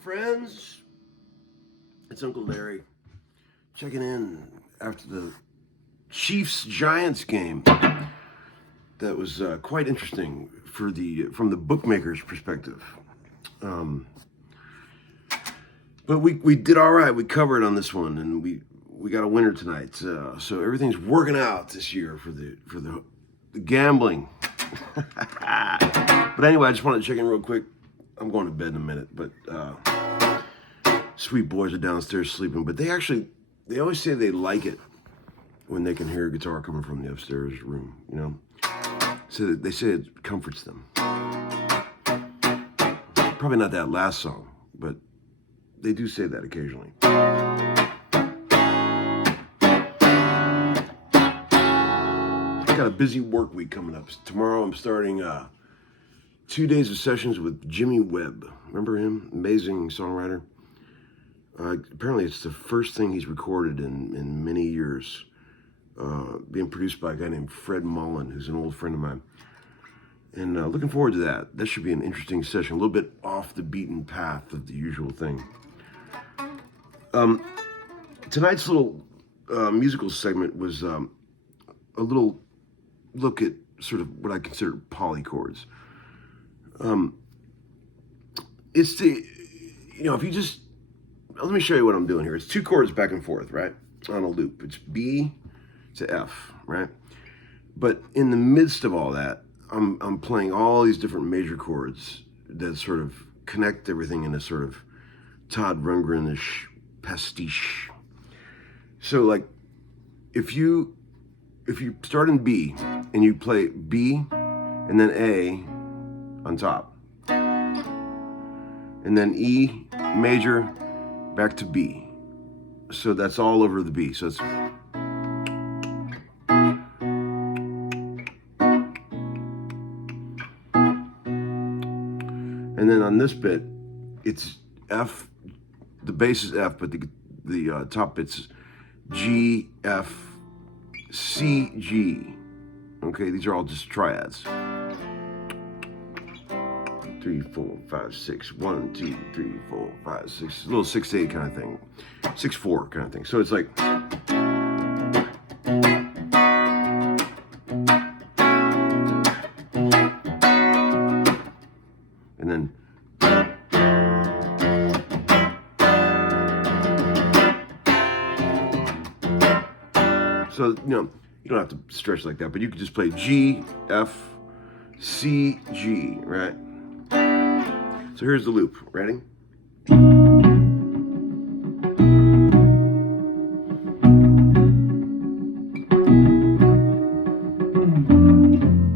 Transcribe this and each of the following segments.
Friends, it's Uncle Larry checking in after the Chiefs-Giants game. That was quite interesting from the bookmaker's perspective. But we did all right. We covered on this one, and we got a winner tonight. So everything's working out this year for the gambling. But anyway, I just wanted to check in real quick. I'm going to bed in a minute, but sweet boys are downstairs sleeping. But they always say they like it when they can hear a guitar coming from the upstairs room, you know. So they say it comforts them. Probably not that last song, but they do say that occasionally. I got a busy work week coming up. Tomorrow I'm starting 2 days of sessions with Jimmy Webb. Remember him? Amazing songwriter. Apparently it's the first thing he's recorded in many years. Being produced by a guy named Fred Mullen, who's an old friend of mine. And looking forward to that. That should be an interesting session. A little bit off the beaten path of the usual thing. Tonight's little musical segment was a little look at sort of what I consider polychords. It's the, if you just, let me show you what I'm doing here. It's 2 chords back and forth, right? On a loop. It's B to F, right? But in the midst of all that, I'm playing all these different major chords that sort of connect everything in a sort of Todd Rundgren-ish pastiche. So like, if you start in B and you play B and then A on top, and then E major back to B. So that's all over the B. So it's, and then on this bit, it's F. The bass is F, but the top bit's G, F, C, G. Okay, these are all just triads. 3, 4, 5, 6. 1, 2, 3, 4, 5, 6. A little 6/8 kind of thing. 6/4 kind of thing. So it's like. And then. So, you don't have to stretch like that, but you could just play G, F, C, G, right? So here's the loop. Ready?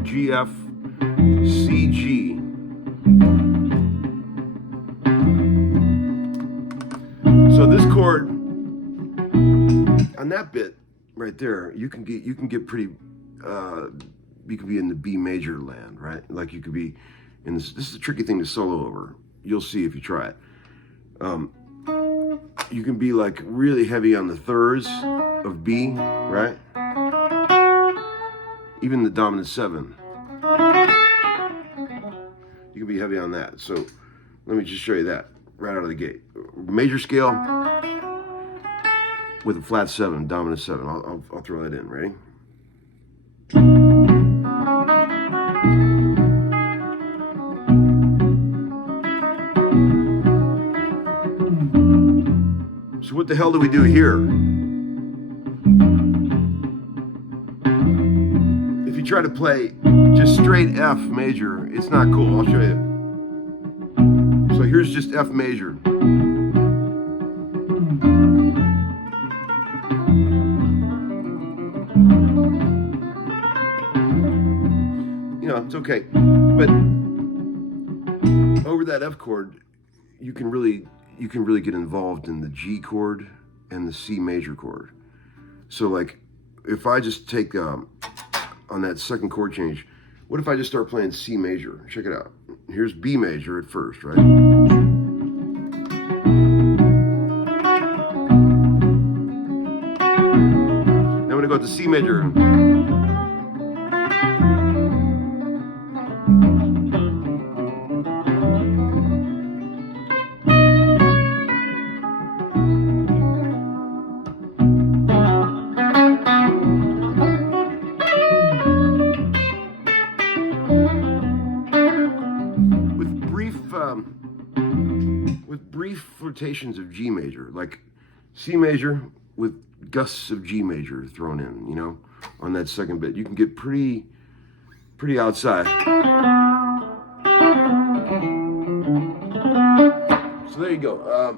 G, F, C, G. So this chord on that bit right there, you can get pretty. You could be in the B major land, right? Like you could be in this. This is a tricky thing to solo over. You'll see if you try it. You can be like really heavy on the thirds of B, right? Even the dominant 7. You can be heavy on that. So let me just show you that right out of the gate. Major scale with a flat 7, dominant 7. I'll throw that in. Ready? So what the hell do we do here? If you try to play just straight F major, it's not cool. I'll show you. So here's just F major. You know, it's okay. But over that F chord, you can really get involved in the G chord and the C major chord. So like, if I just take on that second chord change, what if I just start playing C major? Check it out. Here's B major at first, right? Now I'm gonna go to C major. With brief flirtations of G major, like C major with gusts of G major thrown in, you know, on that second bit, you can get pretty outside. So there you go.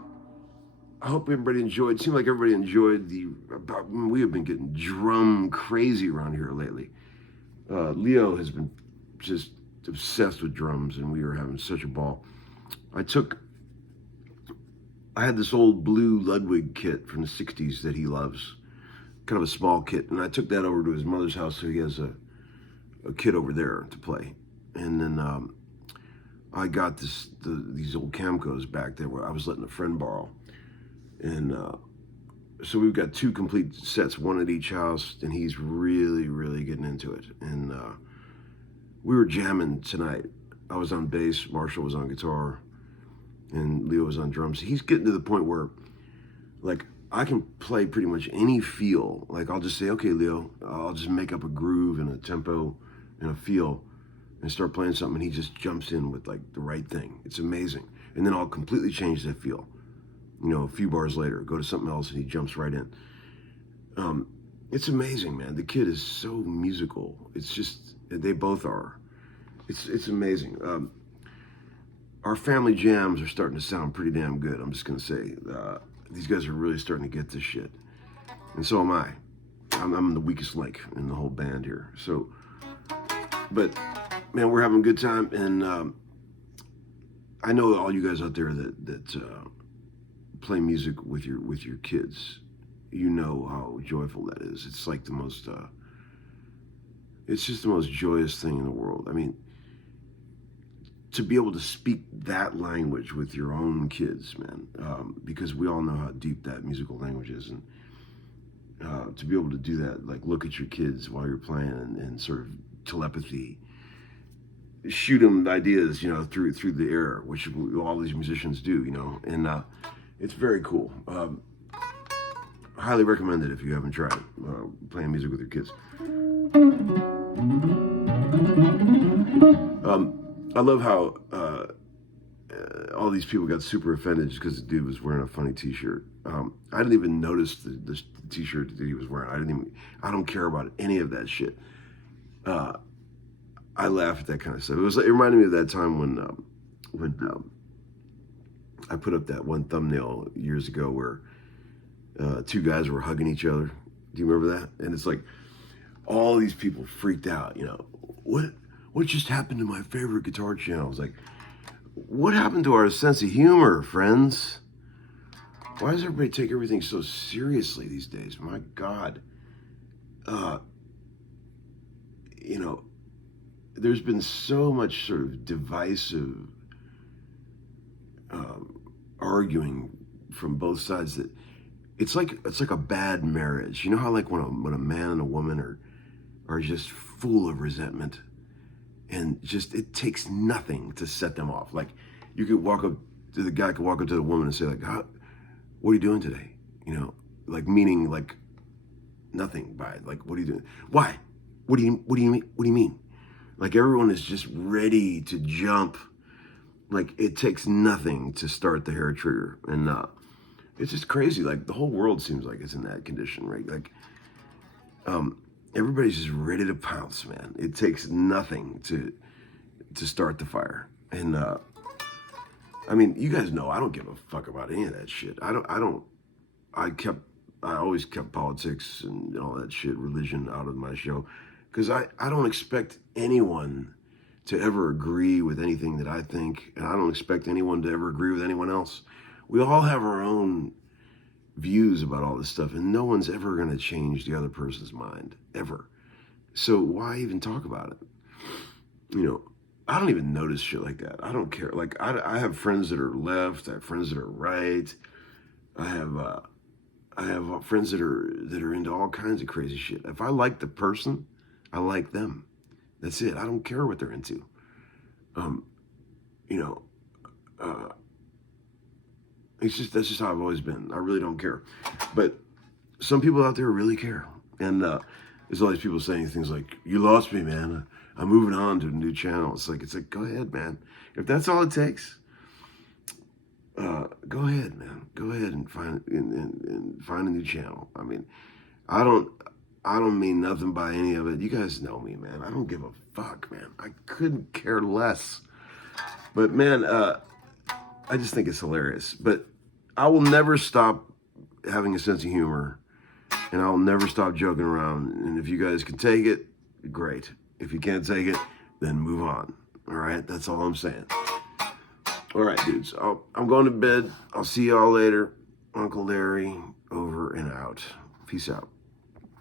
I hope everybody enjoyed. It seemed like everybody enjoyed we have been getting drum crazy around here lately. Leo has been just obsessed with drums, and we are having such a ball. I had this old blue Ludwig kit from the 60s that he loves, kind of a small kit, and I took that over to his mother's house, so he has a kit over there to play. And then I got these old Camcos back there where I was letting a friend borrow. And so we've got 2 complete sets, one at each house, and he's really getting into it. And we were jamming tonight. I was on bass, Marshall was on guitar, and Leo was on drums. He's getting to the point where, like, I can play pretty much any feel. Like, I'll just say, okay, Leo, I'll just make up a groove and a tempo and a feel and start playing something, and he just jumps in with, like, the right thing. It's amazing. And then I'll completely change that feel. You know, a few bars later, go to something else, and he jumps right in. It's amazing, man. The kid is so musical. It's just, they both are. It's amazing. Our family jams are starting to sound pretty damn good. I'm just gonna say, these guys are really starting to get this shit, and so am I. I'm the weakest link in the whole band here. So, but man, we're having a good time, and I know all you guys out there that play music with your kids. You know how joyful that is. It's like the most. It's just the most joyous thing in the world. I mean, to be able to speak that language with your own kids, man, because we all know how deep that musical language is, and to be able to do that, like look at your kids while you're playing and sort of telepathy, shoot them ideas, you know, through the air, which all these musicians do, you know, and it's very cool. Highly recommend it if you haven't tried playing music with your kids. I love how all these people got super offended just because the dude was wearing a funny t-shirt. I didn't even notice the t-shirt that he was wearing. I don't care about any of that shit. I laugh at that kind of stuff. It reminded me of that time when I put up that one thumbnail years ago where 2 guys were hugging each other. Do you remember that? And it's like all these people freaked out, you know, what just happened to my favorite guitar channel? I was like, what happened to our sense of humor, friends? Why does everybody take everything so seriously these days? My God. You know, there's been so much sort of divisive arguing from both sides that it's like a bad marriage. You know how like when a man and a woman are just full of resentment, and just it takes nothing to set them off. Like you could walk up to the guy, could walk up to the woman and say like, what are you doing today? You know, like meaning like nothing by it. Like, what are you doing? Why? What do you mean? Like everyone is just ready to jump. Like it takes nothing to start the hair trigger. And It's just crazy. Like the whole world seems like it's in that condition, right? Like everybody's just ready to pounce, man. It takes nothing to start the fire. And I mean, you guys know I don't give a fuck about any of that shit. I always kept politics and all that shit, religion out of my show, because I don't expect anyone to ever agree with anything that I think, and I don't expect anyone to ever agree with anyone else. We all have our own views about all this stuff, and no one's ever going to change the other person's mind, ever. So why even talk about it? You know, I don't even notice shit like that. I don't care. Like, I have friends that are left. I have friends that are right. I have friends that are into all kinds of crazy shit. If I like the person, I like them. That's it. I don't care what they're into. You know, that's just how I've always been. I really don't care. But some people out there really care. And there's all these people saying things like, "You lost me, man. I'm moving on to a new channel." It's like, go ahead, man. If that's all it takes, go ahead, man. Go ahead and find a new channel. I mean, I don't mean nothing by any of it. You guys know me, man. I don't give a fuck, man. I couldn't care less. But man, I just think it's hilarious. But I will never stop having a sense of humor, and I'll never stop joking around. And if you guys can take it, great. If you can't take it, then move on. All right? That's all I'm saying. All right, dudes. I'm going to bed. I'll see y'all later. Uncle Larry, over and out. Peace out.